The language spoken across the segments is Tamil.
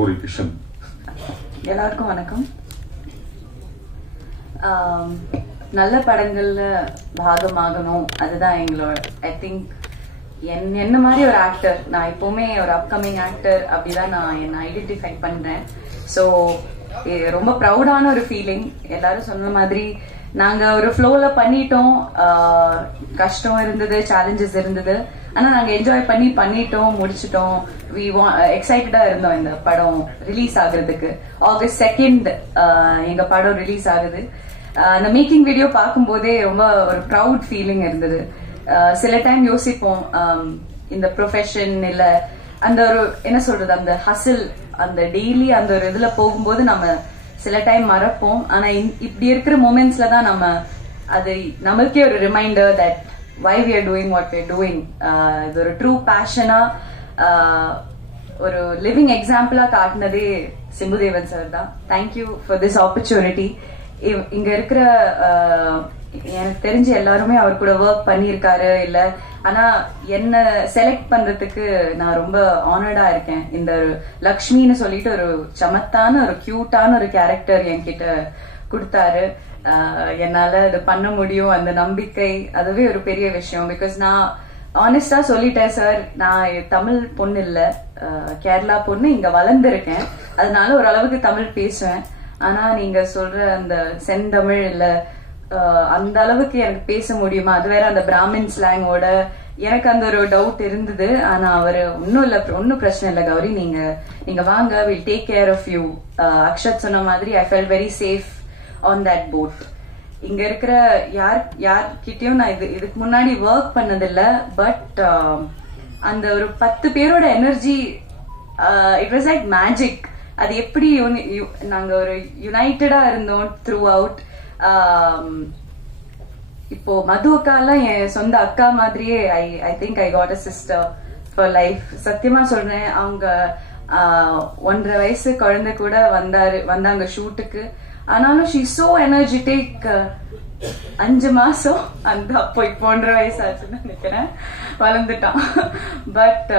Gauri Kishan. எல்லாருக்கும் வணக்கம். நல்ல படங்கள்ல பாகமாகணும், அதுதான் எங்களோட. ஐ திங்க் என்ன மாதிரி ஒரு ஆக்டர், நான் இப்பவுமே ஒரு அப்கமிங் ஆக்டர் அப்படிதான் நான் என்ன ஐடென்டிஃபை பண்றேன். ஸோ ரொம்ப ப்ரௌடான ஒரு ஃபீலிங். எல்லாரும் சொன்ன மாதிரி நாங்க ஒரு ஃப்ளோல பண்ணிட்டோம். கஷ்டம் இருந்தது, சேலஞ்சஸ் இருந்தது, ஆனா நாங்க என்ஜாய் பண்ணிட்டோம், முடிச்சிட்டோம். எக்ஸைட்டடா இருந்தோம் இந்த படம் ரிலீஸ் ஆகுறதுக்கு. August 2 எங்க படம் ரிலீஸ் ஆகுது. அந்த மேக்கிங் வீடியோ பார்க்கும்போதே ரொம்ப ஒரு ப்ரௌட் ஃபீலிங் இருந்தது. சில டைம் யோசிப்போம், இந்த ப்ரொஃபஷன் இல்ல அந்த ஒரு என்ன சொல்றது, அந்த ஹசில், அந்த டெய்லி அந்த ஒரு இதுல போகும்போது நம்ம சில டைம் மறப்போம். ஆனா இப்படி இருக்கிற மூமெண்ட்ஸ்ல தான் நம்ம அது நம்மளுக்கே ஒரு reminder that why we are doing what we are doing. இது ஒரு ட்ரூ பேஷனா ஒரு லிவிங் எக்ஸாம்பிளா காட்டினதே சிம்புதேவன் சார் தான். Thank you for this opportunity. இங்க இருக்கிற எனக்கு தெரிஞ்சு எல்லாருமே அவர் கூட ஒர்க் பண்ணியிருக்காரு இல்ல, ஆனா என்ன செலக்ட் பண்றதுக்கு நான் ரொம்ப ஆனர்டா இருக்கேன். இந்த ஒரு லக்ஷ்மின்னு சொல்லிட்டு ஒரு சமத்தான ஒரு கியூட்டான ஒரு கேரக்டர் என்கிட்ட கொடுத்தாரு. என்னால இது பண்ண முடியும், அந்த நம்பிக்கை அதுவே ஒரு பெரிய விஷயம். பிகாஸ் நான் ஆனஸ்டா சொல்லிட்டேன் சார், நான் தமிழ் பொண்ணு இல்ல, கேரளா பொண்ணு, இங்க வளர்ந்துருக்கேன், அதனால ஓரளவுக்கு தமிழ் பேசுவேன். ஆனா நீங்க சொல்ற அந்த செந்தமிழ் இல்ல அந்த அளவுக்கு எனக்கு பேச முடியுமா, அது வேற அந்த பிராமின் ஸ்லாங்கோட, எனக்கு அந்த ஒரு டவுட் இருந்தது. ஆனா அவரு ஒன்னும் பிரச்சனை இல்ல கௌரி, நீங்க வாங்க, will take care of you. Akshat சொன்ன மாதிரி I felt very safe on that boat. இங்க இருக்கிற யார்கிட்டயும் நான் இதுக்கு முன்னாடி ஒர்க் பண்ணதில்ல, பட் அந்த ஒரு 10 பேரோட energy, it was like magic. அது எப்படி நாங்க ஒரு யுனைட்டடா இருந்தோம் த்ரூ அவுட். இப்போ மது அக்காலாம் என் சொந்த அக்கா மாதிரியே I think I got a sister for life. சத்தியமா சொல்றேன், அவங்க 1.5 வயசு குழந்தை கூட வந்தாங்க ஷூட்டுக்கு. ஆனாலும் ஷீ சோ எனர்ஜெட்டிக். 5 மாசம் அந்த அப்போ இப்போ 1.5 வயசு ஆச்சுன்னு நினைக்கிறேன், வளர்ந்துட்டான். பட்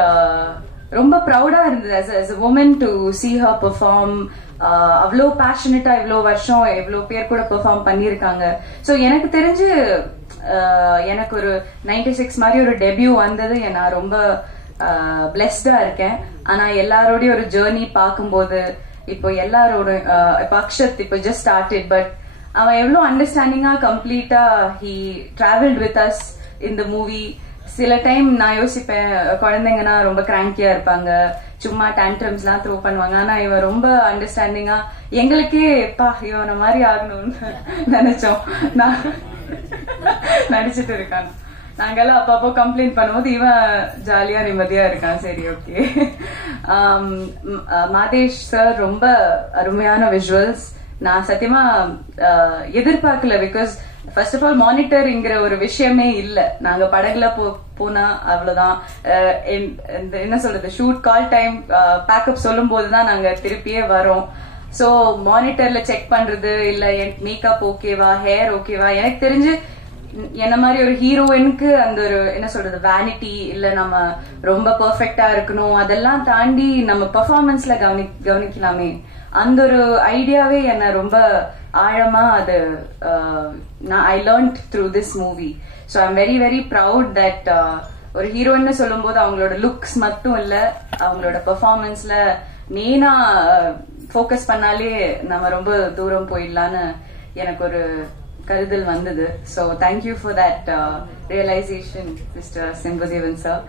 ரொம்ப ப்ரௌடா இருந்தது as a woman to see her perform. அவ்வளோ பேஷனட்டா இவ்வளோ வருஷம் எவ்வளோ பேர் கூட பெர்ஃபார்ம் பண்ணியிருக்காங்க. ஸோ எனக்கு தெரிஞ்சு எனக்கு ஒரு 96 மாதிரி ஒரு டெபியூ வந்தது, நான் ரொம்ப பிளெஸ்டா இருக்கேன். ஆனா எல்லாரோடய ஒரு ஜேர்னி பார்க்கும்போது இப்போ எல்லாரோட இப்போ அக்ஷத் இப்போ ஜஸ்ட் ஸ்டார்டட், பட் அவன் எவ்வளோ அண்டர்ஸ்டாண்டிங்கா கம்ப்ளீட்டா he travelled with us in the movie. சில டைம் நான் யோசிப்பேன், குழந்தைங்கன்னா ரொம்ப கிராங்கியா இருப்பாங்க, சும்மா டான்ட்ரம்ஸ் எல்லாம் த்ரோ பண்ணுவாங்க. ஆனா இவன் ரொம்ப அண்டர்ஸ்டாண்டிங்கா, எங்களுக்கே இவன மாதிரி ஆகணும்னு நினைச்சோம். நான் நடிச்சிட்டு இருக்கான், நாங்கெல்லாம் அப்பப்போ கம்ப்ளைண்ட் பண்ணும்போது இவன் ஜாலியா நிம்மதியா இருக்கான். சரி, ஓகே. மாதேஷ் சார் ரொம்ப அருமையான விஷுவல்ஸ். நான் சத்தியமா எதிர்பார்க்கல. பிகாஸ் ஃபர்ஸ்ட் ஆஃப் ஆல் மானிட்டர்ங்கிற ஒரு விஷயமே இல்ல. நாங்க படகுல போனா அவ்வளவுதான், என்ன சொல்றது, ஷூட் கால் டைம் பேக்கப் சொல்லும் போதுதான் நாங்க திருப்பியே வரோம். சோ மானிட்டர்ல செக் பண்றது இல்ல, மேக்கப் ஓகேவா, ஹேர் ஓகேவா. எனக்கு தெரிஞ்சு என்ன மாதிரி ஒரு ஹீரோயினுக்கு அந்த ஒரு என்ன சொல்றது வேனிட்டி இல்ல, நம்ம ரொம்ப பெர்ஃபெக்டா இருக்கணும், அதெல்லாம் தாண்டி நம்ம பெர்ஃபார்மன்ஸ்ல கவனிக்கலாமே, அந்த ஒரு ஐடியாவே என்ன ரொம்ப ஆழமா அது I learned through this movie. So I am very very proud that ஒரு ஹீரோயின்னு சொல்லும் போது அவங்களோட லுக்ஸ் மட்டும் இல்ல, அவங்களோட பெர்ஃபார்மன்ஸ்ல மெயினா ஃபோக்கஸ் பண்ணாலே நம்ம ரொம்ப தூரம் போயிடலான்னு எனக்கு ஒரு கருதல் வந்தது. So thank you for that realisation mister Simbudevan sir.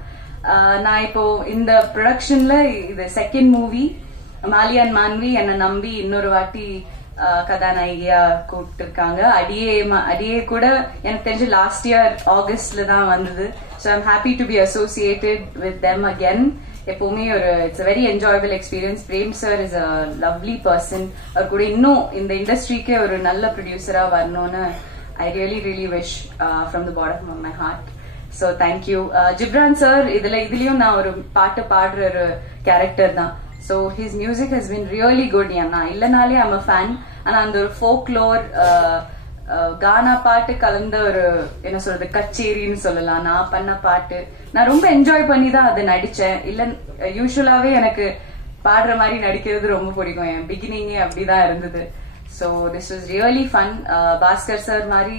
நான் இப்போ இந்த ப்ரொடக்ஷன்ல இது second movie. Maali and Maanvi என்னை நம்பி இன்னொரு வாட்டி கதாநாயகியா கூப்பிட்டு இருக்காங்க. அடியே கூட எனக்கு தெரிஞ்சு லாஸ்ட் இயர் ஆகஸ்ட்ல தான் வந்தது. So I'm happy to be associated with them again. எப்பவுமே ஒரு it's very enjoyable experience. Prem sir is a lovely person. அவர் கூட இன்னும் இந்த இண்டஸ்ட்ரிக்கே ஒரு நல்ல ப்ரொடியூசரா வரணும்னு I really wish from the bottom of my heart. So thank you. Ghibran sir இதுலயும் நான் ஒரு பாட்டு பாடுற ஒரு கேரக்டர் தான். So his music has been really good. நான் இல்லனாலே I'm a fan. ஆனா அந்த ஒரு ஃபோக்லோர் கானா பாட்டு கலந்த ஒரு என்ன சொல்றது கச்சேரின்னு சொல்லலாம். நான் பண்ண பாட்டு நான் ரொம்ப என்ஜாய் பண்ணி தான் அதை நடிச்சேன். இல்ல யூஸ்வலாவே எனக்கு பாடுற மாதிரி நடிக்கிறது ரொம்ப பிடிக்கும். என் பிகினிங்கே அப்படிதான் இருந்தது. So this was really fun. Bhaskar sir மாதிரி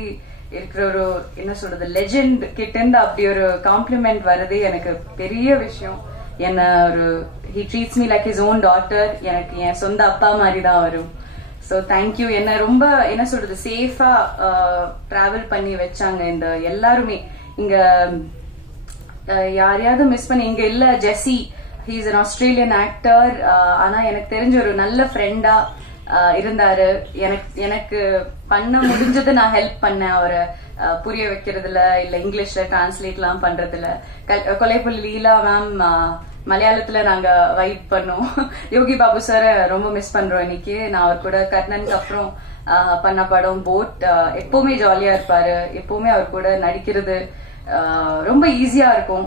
இருக்கிற ஒரு என்ன சொல்றது லெஜெண்ட் கிட்ட இருந்து அப்படி ஒரு காம்ப்ளிமெண்ட் வர்றதே எனக்கு பெரிய விஷயம். என்ன ஒரு he treats me like his own daughter. எனக்கு என் சொந்த அப்பா மாதிரி தான் வரும். So thank you. என்ன ரொம்ப என்ன சொல்றது சேஃபா டிராவல் பண்ணி வச்சாங்க இந்த எல்லாருமே. இங்க யாரையாவது மிஸ் பண்ணி இங்க இல்ல. Jesse, he is an Australian actor. ஆனா எனக்கு தெரிஞ்ச ஒரு நல்ல ஃப்ரெண்டா இருந்தாரு. எனக்கு பண்ண முடிஞ்சது நான் ஹெல்ப் பண்ணேன். அவரை புரிய வைக்கிறதுல இல்ல இங்கிலீஷ்ல டிரான்ஸ்லேட் எல்லாம் பண்றதுல. கொலைப்புள்ளி லீலா மேம் மலையாளத்துல நாங்க வைப் பண்ணோம். யோகி பாபு சார ரொம்ப மிஸ் பண்றோம் இன்னைக்கு. நான் அவர் கூட கர்ணனுக்கு அப்புறம் பண்ண படம் போட். எப்பவுமே ஜாலியா இருப்பாரு. எப்பவுமே அவர் கூட நடிக்கிறது ரொம்ப ஈஸியா இருக்கும்.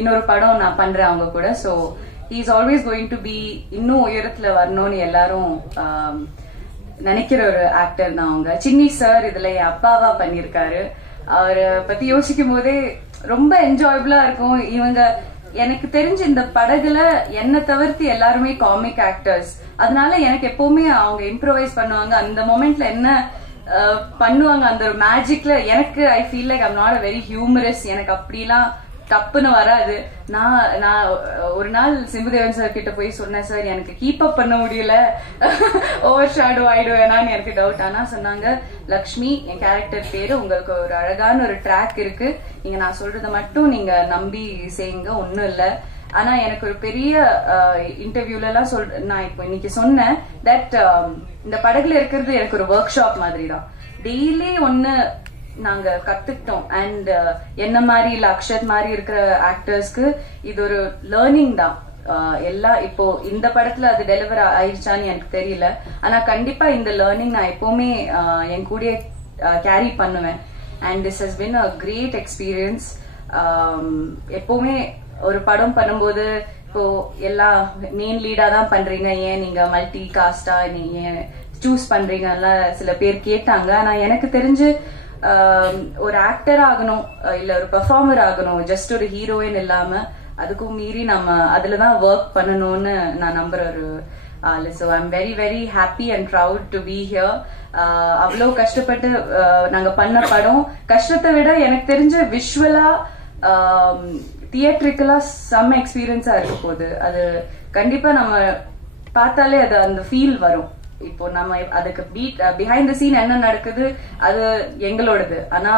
இன்னொரு படம் நான் பண்றேன் அவங்க கூட. So he is always going to be இன்னும் உயரத்துல வரணும்னு எல்லாரும் நினைக்கிற ஒரு ஆக்டர் தான் அவங்க. சின்னி சார் இதுல என் அப்பாவா பண்ணிருக்காரு. அவரை பத்தி யோசிக்கும் போதே ரொம்ப என்ஜாயபிளா இருக்கும். இவங்க எனக்கு தெரிஞ்ச இந்த படகுல என்ன தவிர்த்து எல்லாருமே காமிக் ஆக்டர்ஸ். அதனால எனக்கு எப்பவுமே அவங்க இம்ப்ரோவைஸ் பண்ணுவாங்க. அந்த மொமெண்ட்ல என்ன பண்ணுவாங்க அந்த ஒரு மேஜிக்ல எனக்கு I feel like I'm not a very humorous. எனக்கு அப்படிலாம் தப்புன்னு வராது. நான் ஒரு நாள் சிம்புதேவன் சார் கிட்ட போய் சொன்னேன், சார் எனக்கு கீப் அப் பண்ண முடியல, ஓவர் ஷேடோ ஆயிடுவேனான்னு எனக்கு டவுட். ஆனா சொன்னாங்க, லக்ஷ்மி என் கேரக்டர் பேரு, உங்களுக்கு ஒரு அழகான ஒரு ட்ராக் இருக்கு, நீங்க நான் சொல்றத மட்டும் நீங்க நம்பி செய்யுங்க, ஒன்னும் இல்ல. ஆனா எனக்கு ஒரு பெரிய இன்டர்வியூல எல்லாம் நான் இப்போ இன்னைக்கு சொன்னேன் தட் இந்த படகுல இருக்கிறது எனக்கு ஒரு ஒர்க் ஷாப் மாதிரி தான். டெய்லி ஒன்னு நாங்க கத்துக்கிட்டோம். அண்ட் என்ன மாதிரி இல்ல அக்ஷத் மாதிரி இருக்கிற ஆக்டர்ஸ்க்கு இது ஒரு லேர்னிங் தான். எல்லாம் இப்போ இந்த படத்துல அது டெலிவர் ஆயிடுச்சான்னு எனக்கு தெரியல. ஆனா கண்டிப்பா இந்த லேர்னிங் நான் எப்பவுமே என் கூட கேரி பண்ணுவேன். And this has been a great experience. எப்பவுமே ஒரு படம் பண்ணும்போது இப்போ எல்லாம் மெயின் லீடா தான் பண்றீங்க, ஏன் நீங்க மல்டி காஸ்டா நீங்க ஏன் சூஸ் பண்றீங்கன்னு சில பேர் கேட்டாங்க. ஆனா எனக்கு தெரிஞ்சு ஒரு ஆக்டர் ஆகணும் இல்ல ஒரு பெர்ஃபார்மர் ஆகணும், ஜஸ்ட் ஒரு ஹீரோயின் இல்லாம அதுக்கும் மீறி நம்ம அதுலதான் ஒர்க் பண்ணணும்னு நான் நம்புற ஒரு ஆளு. So I am very very happy and proud to be here. அவ்வளோ கஷ்டப்பட்டு நாங்க பண்ண படம், கஷ்டத்தை விட எனக்கு தெரிஞ்ச விஷுவலா தியேட்ரிக்கலா செம்ம எக்ஸ்பீரியன்ஸா இருக்க போகுது. அது கண்டிப்பா நம்ம பார்த்தாலே அது அந்த ஃபீல் வரும். இப்போ நம்ம அதுக்கு பிஹைண்ட் த சீன் என்ன நடக்குது அது எங்களோடது. ஆனா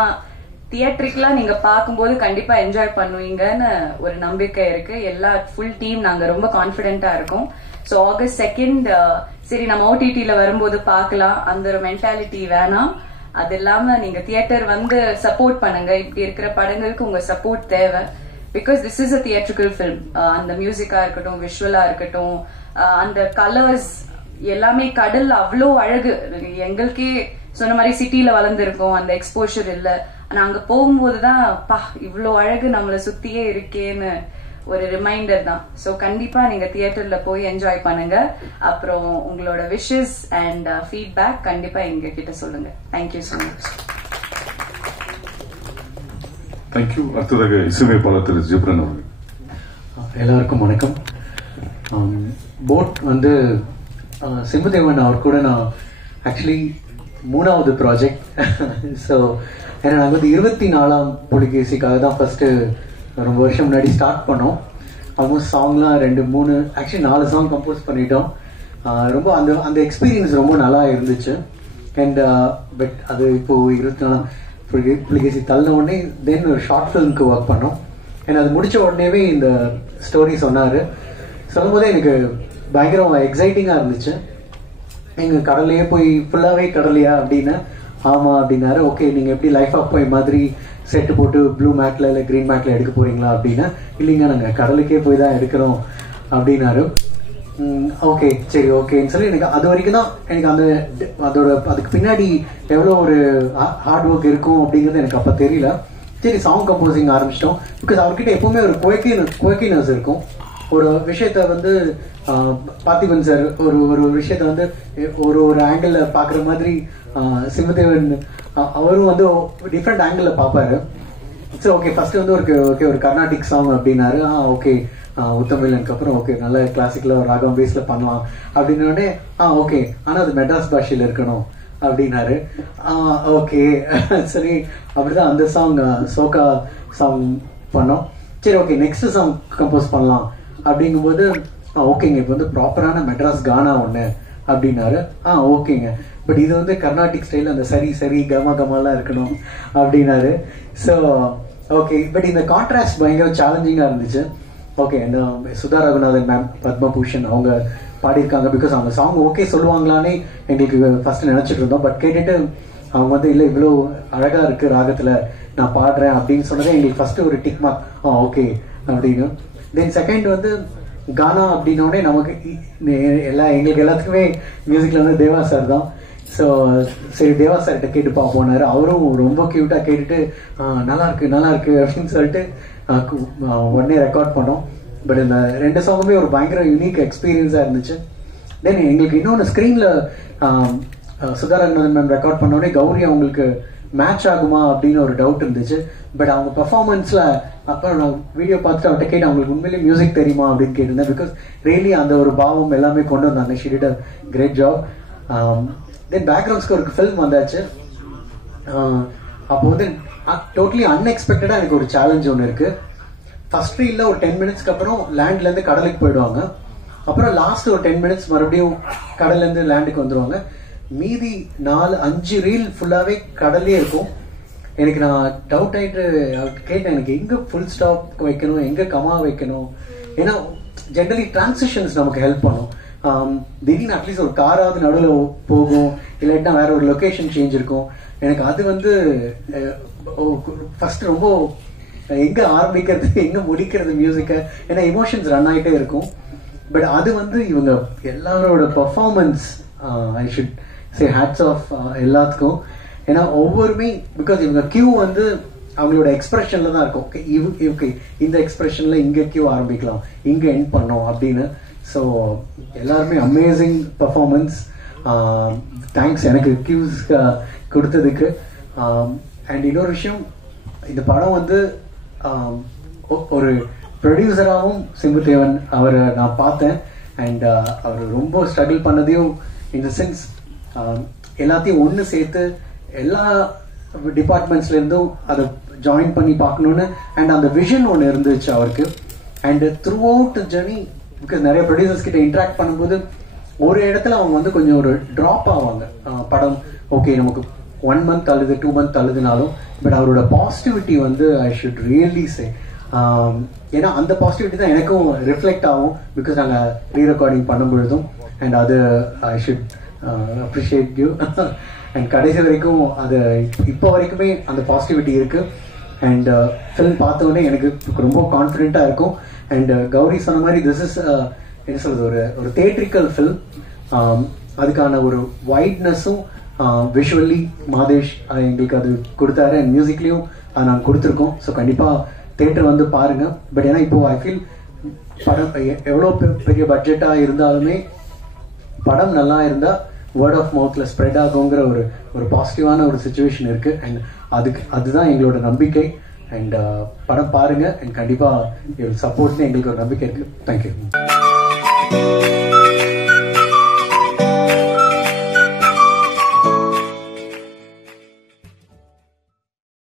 தியேட்ரிக்கலா நீங்க பார்க்கும்போது கண்டிப்பா என்ஜாய் பண்ணுவீங்கன்னு ஒரு நம்பிக்கை இருக்கு. எல்லா ஃபுல் டீம் நாங்க ரொம்ப கான்பிடென்டா இருக்கோம். ஸோ August 2 சரி நம்ம OTTல வரும்போது பார்க்கலாம், அந்த ஒரு மென்டாலிட்டி வேணாம். அது இல்லாம நீங்க தியேட்டர் வந்து சப்போர்ட் பண்ணுங்க. இப்படி இருக்கிற படங்களுக்கு உங்க சப்போர்ட் தேவை. Because this is a theatrical film. அந்த மியூசிக்கா இருக்கட்டும், விஷுவலா இருக்கட்டும், அந்த கலர்ஸ் எல்லாமே கடல் அவ்வளோ அழகு. எங்களுக்கே சொன்ன மாதிரி சிட்டில வளர்ந்துருக்கோம், அந்த எக்ஸ்போஷர் இல்ல. ஆனா அங்க போகும்போதுதான் பா இவ்வளோ அழகு நம்மளை சுத்தியே இருக்கேன்னு ஒரு ரிமைண்டர் தான். ஸோ கண்டிப்பா நீங்க தியேட்டர்ல போய் என்ஜாய் பண்ணுங்க. அப்புறம் உங்களோட விஷஸ் அண்ட் ஃபீட்பேக் கண்டிப்பா எங்க கிட்ட சொல்லுங்க. Thank you so much. தேங்க்யூ. அடுத்ததாக இசையமைப்பாளர் திரு ஜிப்ரன் அவர்கள். எல்லாருக்கும் வணக்கம். போட் வந்து சிம்புதேவன் அவர் கூட நான் ஆக்சுவலி 3வது ப்ராஜெக்ட். ஸோ ஏன்னா நாங்கள் வந்து 24ஆம் புலிகேசிக்காக தான் ஃபர்ஸ்ட்டு ரொம்ப வருஷம் முன்னாடி ஸ்டார்ட் பண்ணோம். ஆல்மோஸ்ட் சாங்லாம் 2-3 ஆக்சுவலி 4 சாங் கம்போஸ் பண்ணிட்டோம். ரொம்ப அந்த எக்ஸ்பீரியன்ஸ் ரொம்ப நல்லா இருந்துச்சு. அண்ட் பட் அது இப்போது 24ஆம் புலிகேசி தள்ளின உடனே தென் ஒரு ஷார்ட் ஃபிலிம்க்கு ஒர்க் பண்ணோம். அண்ட் அது முடித்த உடனேவே இந்த ஸ்டோரி சொன்னார். சொல்லும் போதே எனக்கு பயங்கரம் எக்ஸைட்டிங்காக இருந்துச்சு. நீங்கள் கடல்லையே போய் ஃபுல்லாகவே கடலையா அப்படின்னு. ஆமாம் அப்படின்னாரு. ஓகே, நீங்கள் எப்படி லைஃப் ஆஃப் போய் மாதிரி செட்டு போட்டு ப்ளூ மேட்டில் இல்லை க்ரீன் மேட்டில் எடுக்க போகிறீங்களா அப்படின்னா, இல்லைங்க நாங்கள் கடலுக்கே போய் தான் எடுக்கிறோம் அப்படின்னாரு. ஓகே சரி ஓகேன்னு சொல்லி எனக்கு அது வரைக்கும் தான் எனக்கு அதுக்கு பின்னாடி எவ்வளோ ஒரு ஹார்ட் ஒர்க் இருக்கும் அப்படிங்கிறது எனக்கு அப்போ தெரியல. சரி சாங் கம்போசிங் ஆரம்பிச்சிட்டோம். பிகாஸ் அவர்கிட்ட எப்பவுமே ஒரு குவக்கினஸ் இருக்கும். ஒரு விஷயத்த வந்து பார்த்திபன் சார் ஒரு விஷயத்த வந்து ஒரு ஆங்கிள் பார்க்குற மாதிரி சிம்புதேவன் அவரும் வந்து டிஃப்ரெண்ட் ஆங்கிள் பார்ப்பாரு. ஸோ ஓகே ஃபர்ஸ்ட் வந்து ஒரு கர்நாடிக் சாங் அப்படின்னாரு. ஓகே உத்தமிழனுக்கு அப்புறம் ஓகே நல்ல கிளாசிக்கலாக ஒரு ராகம் பேஸில் பண்ணலாம் அப்படின்னோடனே ஓகே ஆனால் அது மெட்ராஸ் பாஷையில் இருக்கணும் அப்படின்னாரு. ஓகே சரி அப்படிதான் அந்த சாங் சோகா சாங் பண்ணோம். சரி ஓகே நெக்ஸ்ட் சாங் கம்போஸ் பண்ணலாம் அப்படிங்கும்போது ஓகேங்க இப்போ வந்து ப்ராப்பரான மெட்ராஸ் கானா ஒன்று அப்படின்னாரு. ஓகேங்க பட் இது வந்து கர்நாடிக் ஸ்டைல் அந்த சரி சரி கமாலாம் இருக்கணும் அப்படின்னாரு. ஸோ ஓகே பட் இந்த கான்ட்ராஸ்ட் பயங்கர சேலஞ்சிங்காக இருந்துச்சு. ஓகே இந்த சுதா ரகுநாதன் மேம் பத்மபூஷன் அவங்க பாடியிருக்காங்க. பிகாஸ் அவங்க சாங் ஓகே சொல்லுவாங்களான்னு எங்களுக்கு ஃபர்ஸ்ட் நினைச்சிட்டு இருந்தோம். பட் கேட்டுட்டு அவங்க வந்து இல்லை இவ்வளோ அழகா இருக்கு ராகத்துல நான் பாடுறேன் அப்படின்னு சொன்னதே எங்களுக்கு ஃபர்ஸ்ட் ஒரு டிக் மார்க் ஓகே அப்படின்னு. தென் செகண்ட் வந்து கானா அப்படின்னோடனே நமக்கு எங்களுக்கு எல்லாத்துக்குமே மியூசிக்ல வந்து தேவா சார் தான். ஸோ சரி தேவா சார்கிட்ட கேட்டு பார்ப்போனாரு. அவரும் ரொம்ப கியூட்டா கேட்டுட்டு நல்லா இருக்கு அப்படின்னு சொல்லிட்டு உடனே ரெக்கார்ட் பண்ணோம். பட் இந்த 2 சாங்குமே ஒரு பயங்கர யூனிக் எக்ஸ்பீரியன்ஸா இருந்துச்சு. தென் எங்களுக்கு இன்னொன்று ஸ்க்ரீன்ல சுதா ரகுநாதன் மேம் ரெக்கார்ட் பண்ணோடனே கௌரி அவங்களுக்கு மேட்ச் ஆகுமா அப்படின்னு ஒரு டவுட் இருந்துச்சு. பட் அவங்க பெர்ஃபார்மன்ஸ்ல அப்புறம் நான் வீடியோ பார்த்துட்டு அவர்கிட்ட கேட்டு அவங்களுக்கு உண்மையிலேயே மியூசிக் தெரியுமா அப்படின்னு கேட்டிருந்தேன். பிகாஸ் ரியலி அந்த ஒரு பாவம் எல்லாமே கொண்டு வந்தாங்க. She did a great job. Then background ஸ்கோருக்கு ஃபில்ம் வந்தாச்சு. அப்போ வந்து டோட்டலி அன்எக்ஸ்பெக்டடா எனக்கு ஒரு சேலஞ்ச் ஒன்று இருக்கு. ஃபர்ஸ்ட் ரீல்ல ஒரு 10 மினிட்ஸ்க்கு அப்புறம் லேண்ட்ல இருந்து கடலுக்கு போயிடுவாங்க. அப்புறம் லாஸ்ட் ஒரு 10 மினிட்ஸ் மறுபடியும் கடல்ல இருந்து லேண்டுக்கு வந்துருவாங்க. மீதி 4-5 ரீல் ஃபுல்லாவே கடல்லே இருக்கும். எனக்கு நான் டவுட் ஆயிட்டு கேட்டேன் எனக்கு எங்க ஃபுல் ஸ்டாப் வைக்கணும் எங்க கமா வைக்கணும். ஏன்னா ஜென்ரலி டிரான்சிஷன்ஸ் நமக்கு ஹெல்ப் பண்ணும். திடீர்னு அட்லீஸ்ட் ஒரு காராவது நடுவில் போகும் இல்லாட்டினா வேற ஒரு லொகேஷன் சேஞ்ச் இருக்கும். எனக்கு அது வந்து ஃபர்ஸ்ட் ரொம்ப எங்க ஆரம்பிக்கிறது எங்க முடிக்கிறது மியூசிக்க, ஏன்னா எமோஷன்ஸ் ரன் ஆகிட்டே இருக்கும். பட் அது வந்து இவங்க எல்லாரோட performance I should say hats off எல்லாத்துக்கும். ஏன்னா ஒவ்வொருமே பிகாஸ் இவங்க கியூ வந்து அவங்களோட எக்ஸ்பிரஷன்ல தான் இருக்கும். ஓகே இந்த எக்ஸ்பிரஷன்ல இங்க கியூ ஆரம்பிக்கலாம் இங்க எண்ட் பண்ணோம் அப்படின்னு. ஸோ எல்லாருமே அமேசிங் பெர்ஃபார்மன்ஸ். தேங்க்ஸ் எனக்கு கியூஸ் கொடுத்ததுக்கு. அண்ட் இன்னொரு விஷயம், இந்த படம் வந்து ஒரு ப்ரொடியூசராகவும் சிம்புதேவன் அவரை நான் பார்த்தேன். அண்ட் அவர் ரொம்ப ஸ்ட்ரகிள் பண்ணதையும் இன் த சென்ஸ் எல்லாத்தையும் ஒன்று சேர்த்து எல்லா டிபார்ட்மெண்ட்ஸ்ல இருந்தும் அதை ஜாயின் பண்ணி பார்க்கணுன்னு அண்ட் அந்த விஷன் ஒன்று இருந்துச்சு அவருக்கு. And through out journey because நிறைய ப்ரொடியூசர்ஸ் கிட்ட இன்ட்ராக்ட் பண்ணும்போது ஒரு இடத்துல அவங்க வந்து கொஞ்சம் ஒரு ட்ராப் ஆவாங்க. படம் ஓகே நமக்கு 1 மந்த் அழுது 2 மந்த் அழுதுனாலும் பட் அவரோட பாசிட்டிவிட்டி வந்து ஐ ஷுட் ரியலி சே. ஏன்னா அந்த பாசிட்டிவிட்டி தான் எனக்கும் ரிஃப்ளெக்ட் ஆகும் பிகாஸ் நாங்கள் ரீ ரெக்கார்டிங் பண்ணும் பொழுதும். அண்ட் அது I should appreciate you. And கடைசி வரைக்கும் அது இப்போ வரைக்குமே அந்த பாசிட்டிவிட்டி இருக்கு. அண்ட் ஃபிலிம் பார்த்தோன்னே எனக்கு ரொம்ப கான்ஃபிடென்ட்டாக இருக்கும். அண்ட் கௌரி சொன்ன மாதிரி திஸ் இஸ் என்ன சொல்றது ஒரு தியேட்ரிக்கல் ஃபிலிம். அதுக்கான ஒரு வைட்னஸும் விஷுவலி மாதேஷ் எங்களுக்கு அது கொடுத்தாரு. அண்ட் மியூசிக்லையும் அது நாங்கள் கொடுத்துருக்கோம். ஸோ கண்டிப்பாக தியேட்டர் வந்து பாருங்க. பட் ஏன்னா இப்போ ஐ ஃபீல் படம் எவ்வளோ பெரிய பட்ஜெட்டாக இருந்தாலுமே படம் நல்லா இருந்தால் வேர்ட் ஆஃப் மவுத்ல ஸ்ப்ரெட் ஆகுங்கிற ஒரு பாசிட்டிவான ஒரு சிச்சுவேஷன் இருக்கு. அண்ட் அதுதான் எங்களோட நம்பிக்கை. அண்ட் படம் பாருங்க அண்ட் கண்டிப்பா சப்போர்ட்னு எங்களுக்கு ஒரு நம்பிக்கை இருக்கு. தேங்க்யூ.